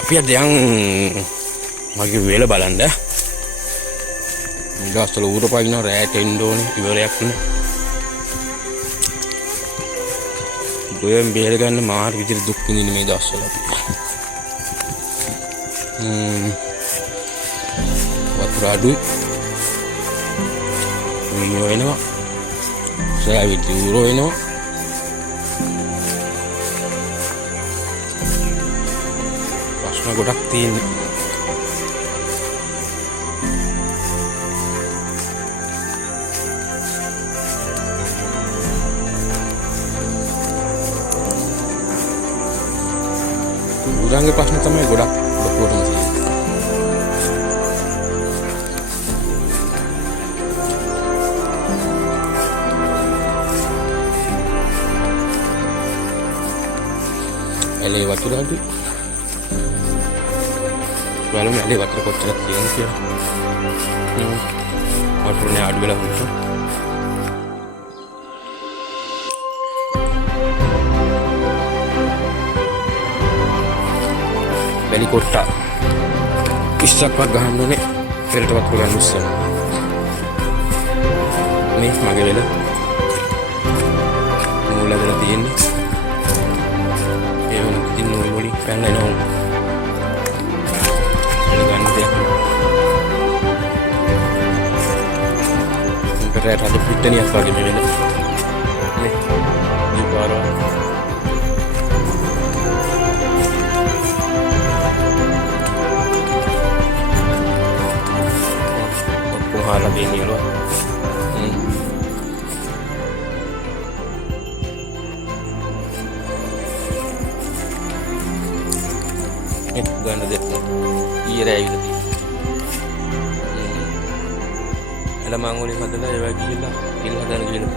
අපි දැන් මගේ වේල බලන්න. ඊළඟට ඌර පයින්න රැට එන්න ඕනේ ඉවරයක් නේ. ගොයම් බේර ගන්න මාර විදිහට දුක් විඳින්න මේ දවස්වල අපි. වතුර අඩුයි. මීයෝ එනවා. සෑවිත් ඌරෝ එනවා. ප්‍රශ්න ගොඩක් තියෙනවා. ඌරන්ගේ ප්‍රශ්න තමයි ගොඩක් ලොකුවටම තියෙන්නේ. ඇලේ වතුර අඩුයි. බලමු ඇලේ වතුර කොච්චරක් තියෙනවද කියලා. වතුරනේ අඩු වෙලා වුණා. බැලි කොට්ටා 20ක්වත් ගහන්න ඕනේ පෙරට වතුර ගන්න ඉස්සෙල්ලා. මේ මගේ වෙල නූල් ඇදලා තියෙන්නේ. ඒ වුණත් ඉතින් නූල් වලින් පැනලා එනවා. ගන්න දෙයක් නෑ. පෙරට හද පිට්ටනියක් වගේ මේ වෙල. මේ දීපාරා lagi ini loh. Ganda deh. Iya deh gitu. Alam anguli madala ya bagi lah. Gila dan gila.